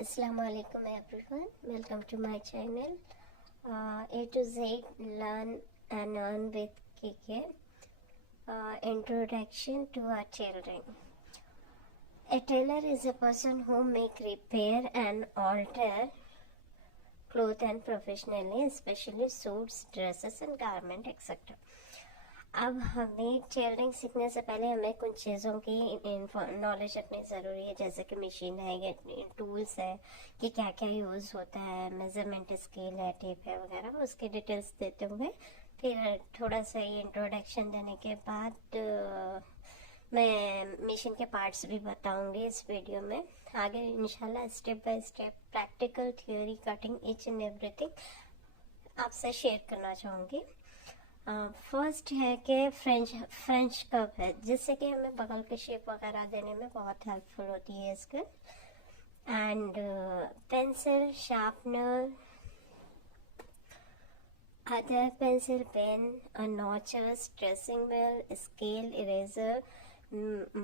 Assalamualaikum everyone, welcome to my channel A to Z Learn and Earn with KK. Introduction to our tailoring. A tailor is a person who make, repair and alter clothes and professionally, especially suits, dresses and garment etc. अब हमें tailoring सीखने से पहले हमें कुछ चीज़ों की knowledge रखनी ज़रूरी है, जैसे कि मशीन है या टूल्स है कि क्या क्या यूज़ होता है, मेज़रमेंट स्केल है, टेप है वगैरह, उसके डिटेल्स देते हुए फिर थोड़ा सा ये इंट्रोडक्शन देने के बाद मैं मशीन के पार्ट्स भी बताऊंगी इस वीडियो में। आगे इंशाल्लाह step by step practical theory cutting each and everything आपसे शेयर करना चाहूँगी। फर्स्ट है कि फ्रेंच कप है, जिससे कि हमें बगल के शेप वगैरह देने में बहुत हेल्पफुल होती है इसके। And pencil, sharpener, other pencil, pen, notchers, tracing wheel, scale, eraser,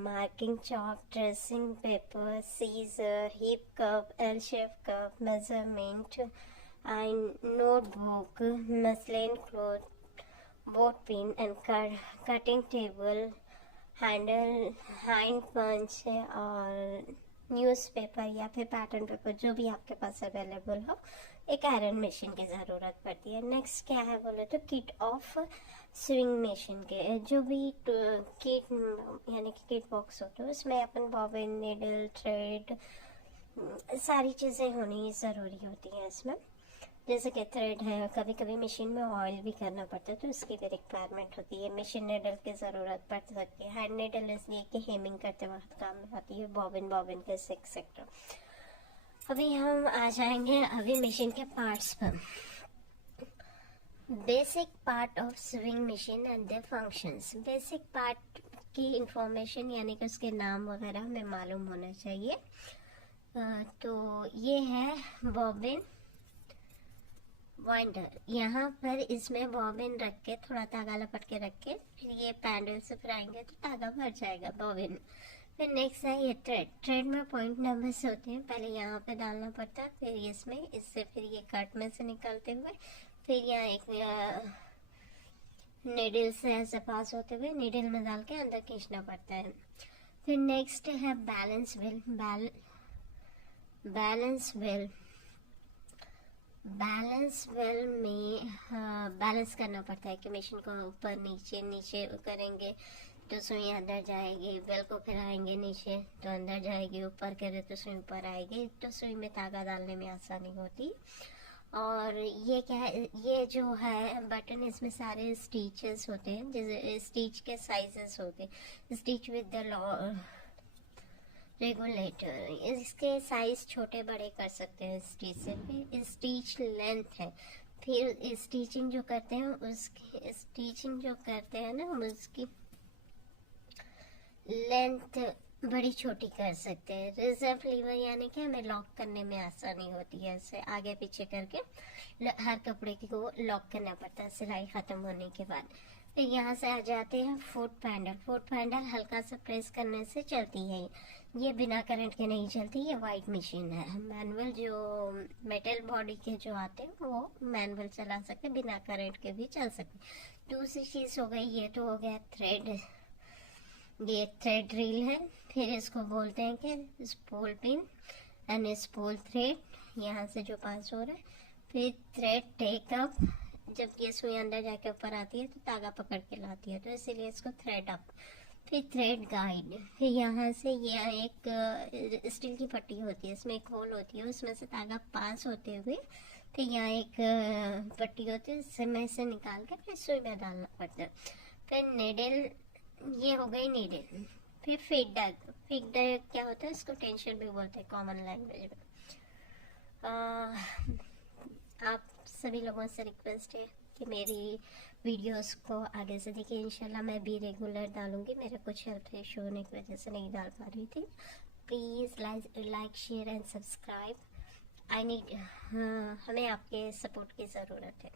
marking chalk, tracing paper, scissor, hip curve, L shape curve, measurement, notebook, muslin cloth, बोट पिन and cutting table, handle, hand punch और newspaper या फिर pattern paper, जो भी आपके पास available हो। एक आयरन मशीन की ज़रूरत पड़ती है। नेक्स्ट क्या है बोले तो किट ऑफ स्विंग मशीन के, जो भी किट यानी कि किट बॉक्स होते हैं उसमें अपन बॉबिन, नीडल, थ्रेड, सारी चीज़ें होनी ज़रूरी होती हैं इसमें। जैसे कि थ्रेड है, कभी कभी मशीन में ऑयल भी करना पड़ता है तो उसकी भी रिक्वायरमेंट होती है। मशीन नीडल की ज़रूरत पड़ सकती है। हैंड नीडल इसलिए कि हेमिंग करते वक्त काम में आती है, बॉबिन के एक्सेट्रा। अभी हम आ जाएंगे अभी मशीन के पार्ट्स पर। Basic part of swing machine and their functions. Basic part की इंफॉर्मेशन यानी कि उसके नाम वगैरह हमें मालूम होना चाहिए। तो ये है बॉबिन, वाइंडर। यहाँ पर इसमें बॉबिन रख के थोड़ा धागा लपट के रख के फिर ये पैडल से फिराएंगे तो धागा भर जाएगा बॉबिन। फिर नेक्स्ट है ये थ्रेड। थ्रेड में पॉइंट नंबर्स होते हैं, पहले यहाँ पे डालना पड़ता है, फिर इसमें, इससे फिर ये कट में से निकलते हुए फिर यहाँ एक नीडल से ऐसे पास होते हुए नीडल में डाल के अंदर खींचना पड़ता है। फिर नेक्स्ट है बैलेंस व्हील। बैलेंस व्हील में बैलेंस करना पड़ता है कि मशीन को ऊपर नीचे करेंगे तो सुई अंदर जाएगी, बेल को फिराएंगे नीचे तो अंदर जाएगी, ऊपर करें तो सुई ऊपर आएगी, तो सुई में धागा डालने में आसानी होती। और ये क्या है, ये जो है बटन, इसमें सारे स्टिचेस होते हैं, जैसे स्टिच के साइजेस होते हैं, स्टिच विद द रेगुलेटर। इसके साइज छोटे बड़े कर सकते हैं स्टिच से। फिर स्टिच लेंथ है, फिर स्टिचिंग जो करते हैं ना उसकी लेंथ बड़ी छोटी कर सकते हैं। रिजर्व लीवर यानी कि हमें लॉक करने में आसानी होती है, ऐसे आगे पीछे करके हर कपड़े को लॉक करना पड़ता है सिलाई खत्म होने के बाद। फिर यहाँ से आ जाते हैं फुट पैडल। फुट पैडल हल्का सा प्रेस करने से चलती है, ये बिना करंट के नहीं चलती, ये वाइट मशीन है। मैनुअल जो मेटल बॉडी के जो आते हैं वो मैनुअल चला सकते, बिना करंट के भी चल सकते। दूसरी चीज़ हो गई, ये तो हो गया थ्रेड, ये थ्रेड रील है। फिर इसको बोलते हैं कि spool pin and spool thread, यहाँ से जो पास हो रहा है। फिर थ्रेड टेकअप, जब ये सुई अंदर जाके ऊपर आती है तो धागा पकड़ के लाती है, तो इसीलिए इसको थ्रेड अप। फिर थ्रेड गाइड, फिर यहाँ से ये एक स्टील की पट्टी होती है, इसमें एक होल होती है, उसमें से धागा पास होते हुए फिर यहाँ एक पट्टी होती है, इसमें से निकाल के फिर सुई में डालना पड़ता है। फिर नीडल, ये हो गई नीडल। फिर फीडर क्या होता है, इसको टेंशन भी बोलते हैं कॉमन लैंग्वेज में। आप सभी लोगों से रिक्वेस्ट है कि मेरी वीडियोस को आगे से देखिए। इंशाल्लाह मैं भी रेगुलर डालूंगी, मेरा कुछ हेल्थ इशू होने की वजह से नहीं डाल पा रही थी। Please like share and subscribe. हमें आपके सपोर्ट की ज़रूरत है।